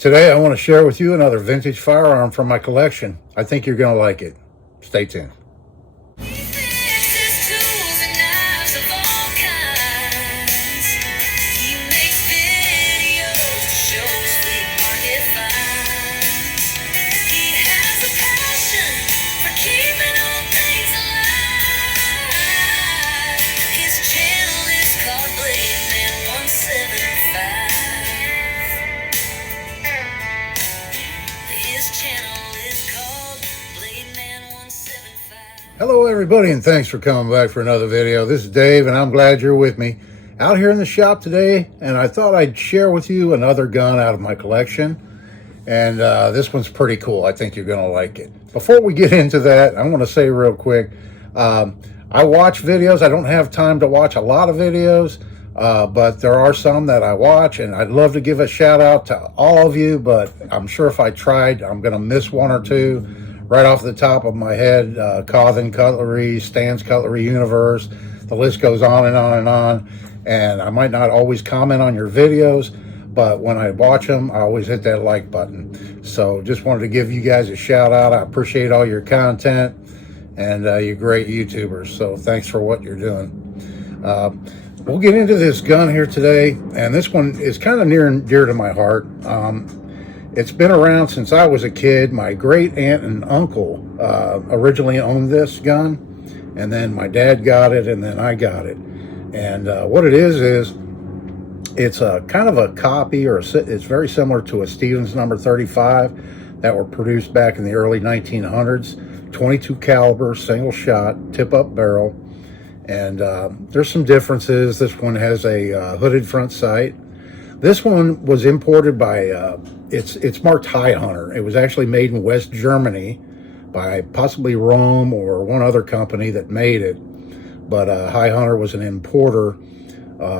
Today I want to share with you another vintage firearm from my collection. I think you're going to like it. Stay tuned. Hello everybody, and thanks for coming back for another video. This is Dave and I'm glad you're with me out here in the shop today, and I thought I'd share with you another gun out of my collection. And this one's pretty cool. I think you're gonna like it. Before we get into that, I want to say real quick, I watch videos. I don't have time to watch a lot of videos, but there are some that I watch, and I'd love to give a shout out to all of you, but I'm sure if I tried, I'm gonna miss one or two. Right off the top of my head, Cawthon Cutlery, Stan's Cutlery Universe, the list goes on and on and on. And I might not always comment on your videos, but when I watch them, I always hit that like button. So just wanted to give you guys a shout out. I appreciate all your content, and you're great YouTubers. So thanks for what you're doing. We'll get into this gun here today, and this one is kind of near and dear to my heart. It's been around since I was a kid. My great aunt and uncle originally owned this gun, and then my dad got it, and then I got it. And what it is it's a kind of a copy, or it's very similar to a Stevens number 35 that were produced back in the early 1900s. 22 caliber, single shot, tip-up barrel. And there's some differences. This one has a hooded front sight. This one was imported by, it's marked High Hunter. It was actually made in West Germany by possibly Rome or one other company that made it. But High Hunter was an importer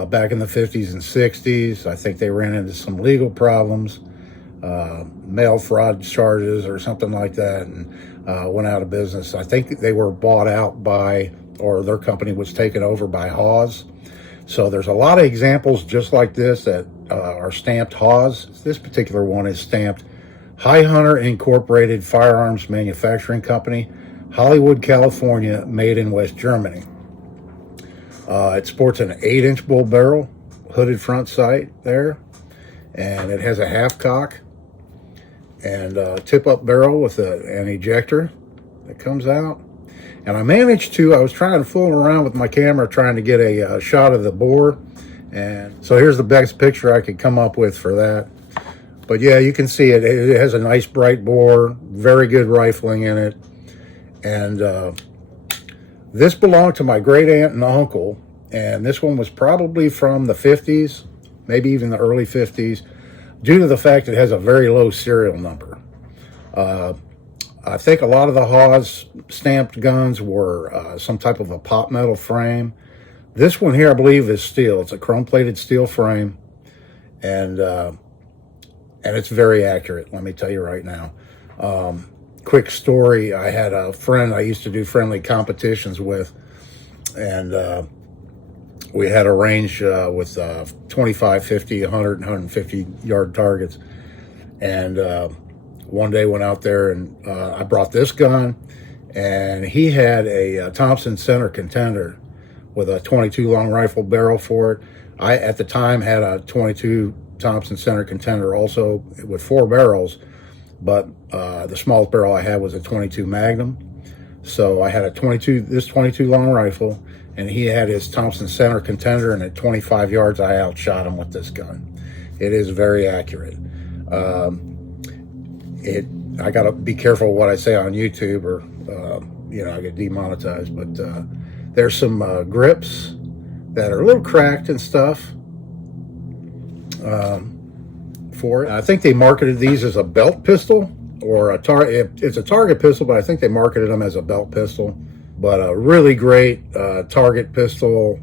back in the 50s and 60s. I think they ran into some legal problems, mail fraud charges or something like that, and went out of business. I think they were bought out by, or their company was taken over by Hawes. So there's a lot of examples just like this that are stamped Hawes. This particular one is stamped High Hunter Incorporated Firearms Manufacturing Company, Hollywood, California, made in West Germany. It sports an 8-inch bull barrel, hooded front sight there, and it has a half cock and a tip-up barrel with an ejector that comes out. And I was trying to fool around with my camera trying to get a shot of the bore. And so here's the best picture I could come up with for that. But yeah, you can see it. It has a nice bright bore, very good rifling in it. And this belonged to my great aunt and uncle. And this one was probably from the 50s, maybe even the early 50s, due to the fact it has a very low serial number. I think a lot of the Hawes stamped guns were some type of a pot metal frame. This one here, I believe, is steel. It's a chrome-plated steel frame, and it's very accurate, let me tell you right now. Quick story, I had a friend I used to do friendly competitions with, and we had a range with 25, 50, 100, and 150 yard targets. And one day went out there and I brought this gun, and he had a Thompson Center Contender with a 22 long rifle barrel for it. I, at the time, had a 22 Thompson Center Contender also with 4 barrels, but the smallest barrel I had was a 22 Magnum. So I had this 22 long rifle, and he had his Thompson Center Contender, and at 25 yards, I outshot him with this gun. It is very accurate. I gotta be careful what I say on YouTube, or I get demonetized. But there's some grips that are a little cracked and stuff for it. I think they marketed these as a belt pistol, or it's a target pistol, but I think they marketed them as a belt pistol. But a really great target pistol,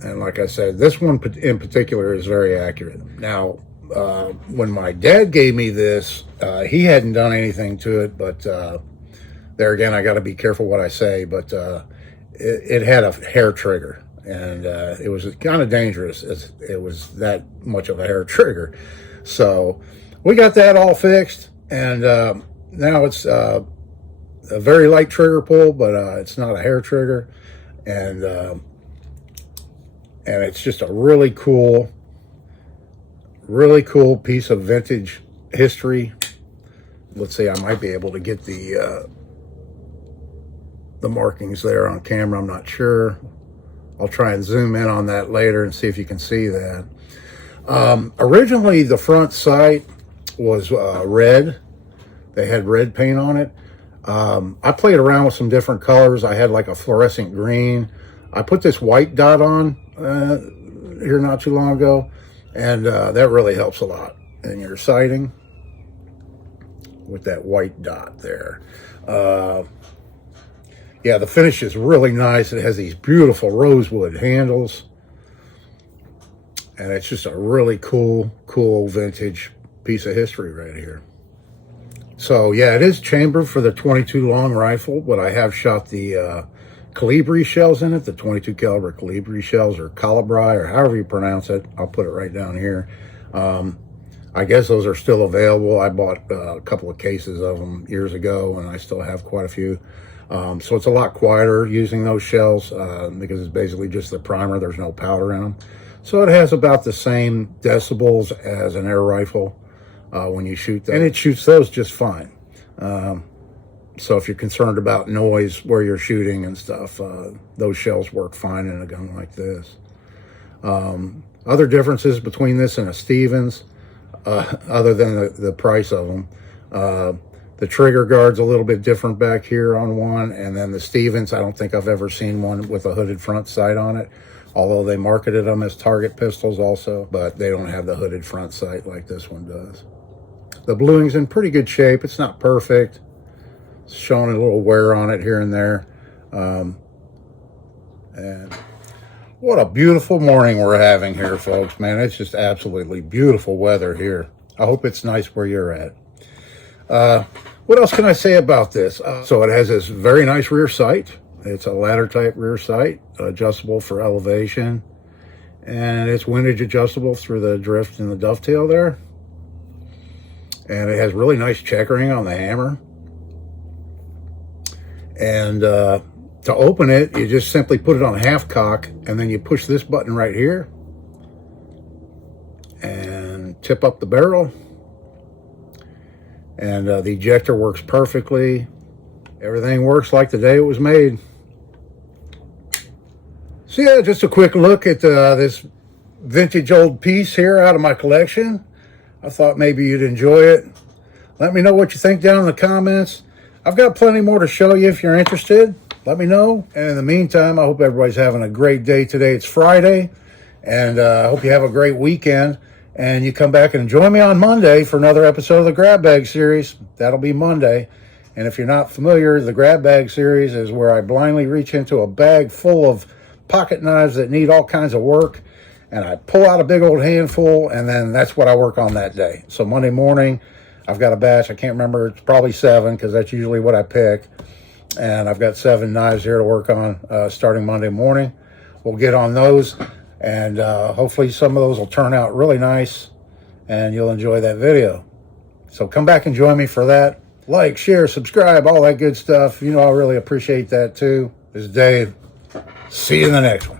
and like I said, this one in particular is very accurate. Now, when my dad gave me this, he hadn't done anything to it, but there again, I got to be careful what I say, but it had a hair trigger, and it was kind of dangerous. It was that much of a hair trigger. So we got that all fixed, and now it's a very light trigger pull, but it's not a hair trigger, and it's just a really cool piece of vintage history. Let's see, I might be able to get the markings there on camera. I'm not sure. I'll try and zoom in on that later and see if you can see that. Originally, the front sight was red. They had red paint on it. I played around with some different colors. I had like a fluorescent green. I put this white dot on here not too long ago, and that really helps a lot in your sighting with that white dot there. Yeah, the finish is really nice. It has these beautiful rosewood handles, and it's just a really cool vintage piece of history right here. So yeah, it is chambered for the 22 long rifle, but I have shot the Calibri shells in it, the 22 caliber Calibri shells, or Calibri, or however you pronounce it. I'll put it right down here. I guess those are still available. I bought a couple of cases of them years ago, and I still have quite a few. So it's a lot quieter using those shells because it's basically just the primer. There's no powder in them. So it has about the same decibels as an air rifle when you shoot that. And it shoots those just fine. So if you're concerned about noise where you're shooting and stuff, those shells work fine in a gun like this. Other differences between this and a Stevens, other than the price of them, the trigger guard's a little bit different back here on one, and then the Stevens, I don't think I've ever seen one with a hooded front sight on it, although they marketed them as target pistols also, but they don't have the hooded front sight like this one does. The bluing's in pretty good shape. It's not perfect. It's showing a little wear on it here and there. And what a beautiful morning we're having here, folks. Man, it's just absolutely beautiful weather here. I hope it's nice where you're at. What else can I say about this? So it has this very nice rear sight. It's a ladder type rear sight, adjustable for elevation, and it's windage adjustable through the drift and the dovetail there. And it has really nice checkering on the hammer. And to open it, you just simply put it on half cock, and then you push this button right here and tip up the barrel. And the ejector works perfectly. Everything works like the day it was made. So yeah, just a quick look at this vintage old piece here out of my collection. I thought maybe you'd enjoy it. Let me know what you think down in the comments. I've got plenty more to show you if you're interested. Let me know. And in the meantime, I hope everybody's having a great day today. It's Friday, and I hope you have a great weekend. And you come back and join me on Monday for another episode of the Grab Bag series. That'll be Monday. And if you're not familiar, the Grab Bag series is where I blindly reach into a bag full of pocket knives that need all kinds of work, and I pull out a big old handful, and then that's what I work on that day. So Monday morning, I've got a batch. I can't remember. It's probably 7 because that's usually what I pick. And I've got 7 knives here to work on starting Monday morning. We'll get on those, and hopefully some of those will turn out really nice, and you'll enjoy that video. So come back and join me for that. Like, share, subscribe, all that good stuff. You know I really appreciate that too. This is Dave. See you in the next one.